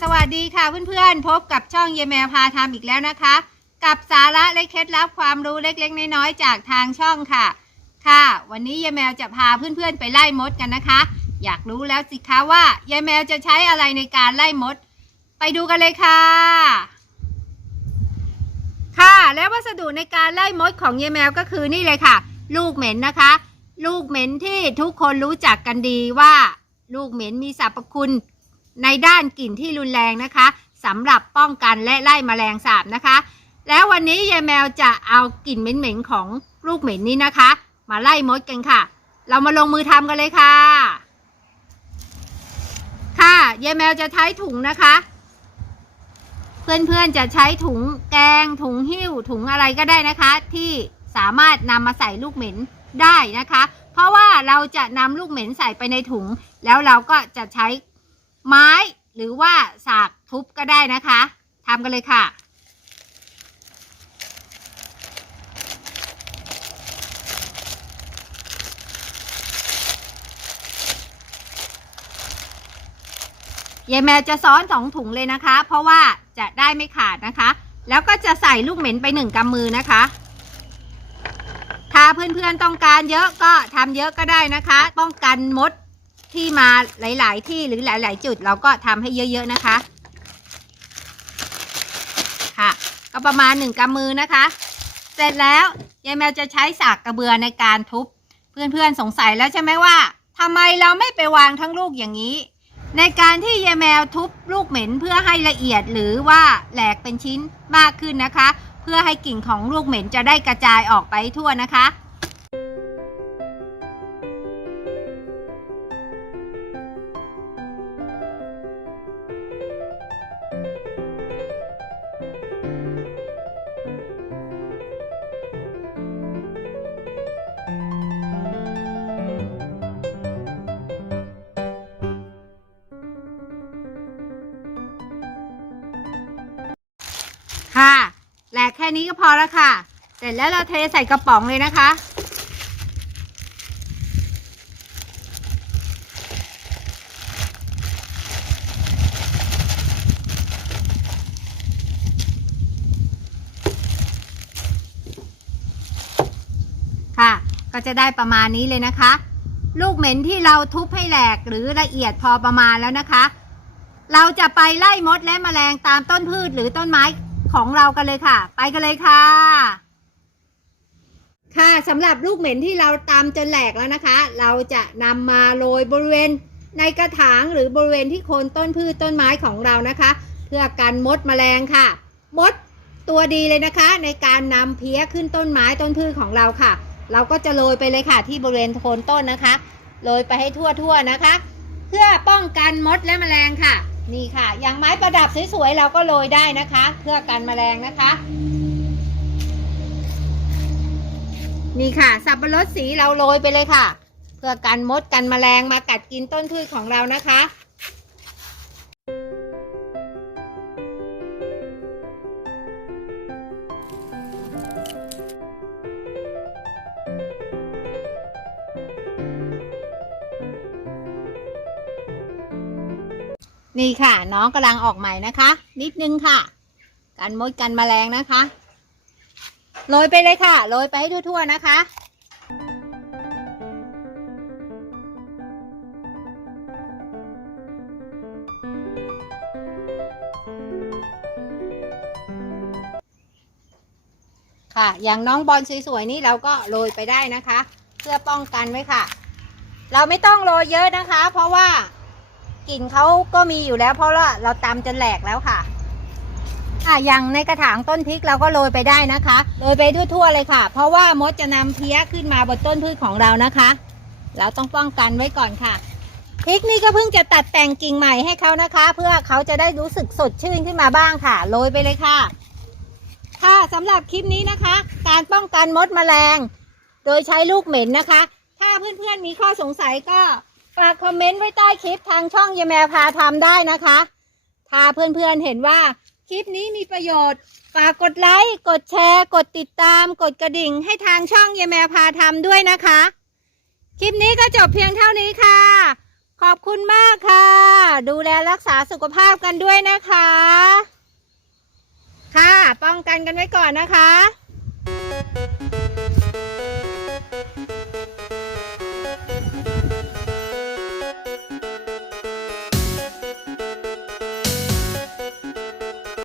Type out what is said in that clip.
สวัสดีค่ะเพื่อนๆ พบกับช่องเยแมวพาทำอีกแล้วนะคะ กับสาระและเคล็ดลับความรู้เล็กๆ น้อยๆจากทางช่องค่ะ ค่ะ วันนี้เยแมวจะพาเพื่อนๆ ไปไล่มดกันนะคะ อยากรู้แล้วสิคะว่าเยแมวจะใช้อะไรในการไล่มด ไปดูกันเลยค่ะ ค่ะและวัสดุในการไล่มดของเยแมวก็คือนี่เลยค่ะ ลูกเหม็นนะคะ ลูกเหม็นที่ทุกคนรู้จักกันดีว่า ลูกเหม็นมีสรรพคุณ ในด้านกลิ่นที่รุนแรงนะคะสำหรับป้องกันและไล่แมลงสาบนะคะ แล้ววันนี้ยายแมวจะเอากลิ่นเหม็นๆของลูกเหม็นนี้นะคะ มาไล่มดกันค่ะ เรามาลงมือทำกันเลยค่ะ ค่ะยายแมวจะใช้ถุงนะคะ เพื่อนๆจะใช้ถุงแกงถุงหิ้ว ถุงอะไรก็ได้นะคะ ที่สามารถนำมาใส่ลูกเหม็นได้นะคะ เพราะว่าเราจะนำลูกเหม็นใส่ไปในถุง แล้วเราก็จะใช้ ไม้หรือว่าสากทุบก็ได้นะคะทำกันเลยค่ะ ยายแมวจะซ้อนสองถุงเลยนะคะ เพราะว่าจะได้ไม่ขาดนะคะ แล้วก็จะใส่ลูกเหม็นไปหนึ่งกำมือนะคะ ถ้าเพื่อนๆต้องการเยอะก็ทำเยอะก็ได้นะคะ ป้องกันมด ที่มาหลาย ๆ ที่หรือหลาย ๆ จุดเราก็ทำให้เยอะ ๆ นะคะ ค่ะ ก็ประมาณหนึ่งกำมือนะคะ เสร็จแล้วยายแมวจะใช้สากกระเบือในการทุบ เพื่อน ๆ สงสัยแล้วใช่ไหมว่าทำไมเราไม่ไปวางทั้งลูกอย่างนี้ ในการที่ยายแมวทุบลูกเหม็นเพื่อให้ละเอียดหรือว่าแหลกเป็นชิ้นมากขึ้นนะคะ เพื่อให้กลิ่นของลูกเหม็นจะได้กระจายออกไปทั่วนะคะค่ะ ค่นี้ก็พอแล้วค่ะ เสร็จแล้วเราเทใส่กระป๋องเลยนะคะ ค่ะ ก็จะได้ประมาณนี้เลยนะคะ ลูกเหม็นที่เราทุบให้แหลกหรือละเอียดพอประมาณแล้วนะคะ เราจะไปไล่มดและแมลงตามต้นพืชหรือต้นไม้ ของเรากันเลยค่ะ ไปกันเลยค่ะ ค่ะสำหรับลูกเหม็นที่เราตามจนแหลกแล้วนะคะ เราจะนำมาโรยบริเวณในกระถางหรือบริเวณที่โคนต้นพืชต้นไม้ของเรานะคะ เพื่อกันมดแมลงค่ะ มดตัวดีเลยนะคะ ในการนำเพี้ยขึ้นต้นไม้ต้นพืชของเราค่ะ เราก็จะโรยไปเลยค่ะ ที่บริเวณโคนต้นนะคะโรยไปให้ทั่วๆนะคะ เพื่อป้องกันมดและแมลงค่ะ นี่ค่ะ อย่างไม้ประดับสวยๆเราก็โรยได้นะคะ เพื่อกันแมลงนะคะ นี่ค่ะ สับปะรดสีเราโรยไปเลยค่ะ เพื่อกันมดกันแมลงมากัดกินต้นพืชของเรานะคะ นี่ค่ะ น้องกำลังออกใหม่นะคะ นิดนึงค่ะ กันมดกันแมลงนะคะ โรยไปเลยค่ะ โรยไปให้ทั่วๆนะคะค่ะ อย่างน้องบอลสวยๆนี่เราก็โรยไปได้นะคะ เพื่อป้องกันไว้ค่ะ เราไม่ต้องโรยเยอะนะคะ เพราะว่า กลิ่นเขาก็มีอยู่แล้ว เพราะว่าเราตำจนแหลกแล้วค่ะ อะอย่างในกระถางต้นพริกเราก็โรยไปได้นะคะโรยไปทั่วๆเลยค่ะ เพราะว่ามดจะนำเพี้ยขึ้นมาบนต้นพืชของเรานะคะ เราต้องป้องกันไว้ก่อนค่ะพริกนี่ก็เพิ่งจะตัดแต่งกิ่งใหม่ให้เขานะคะ เพื่อเขาจะได้รู้สึกสดชื่นขึ้นมาบ้างค่ะโรยไปเลยค่ะ ค่ะสำหรับคลิปนี้นะคะ การป้องกันมดแมลง โดยใช้ลูกเหม็นนะคะ ถ้าเพื่อนๆมีข้อสงสัยก็ ฝากคอมเมนต์ไว้ใต้คลิปทางช่องยายแมวพาทำได้นะคะถ้าเพื่อนๆเห็นว่าคลิปนี้มีประโยชน์ ฝากกดไลค์ กดแชร์ กดติดตาม กดกระดิ่ง ให้ทางช่องยายแมวพาทำด้วยนะคะ คลิปนี้ก็จบเพียงเท่านี้ค่ะ ขอบคุณมากค่ะ ดูแลรักษาสุขภาพกันด้วยนะคะ ค่ะ ป้องกันกันไว้ก่อนนะคะ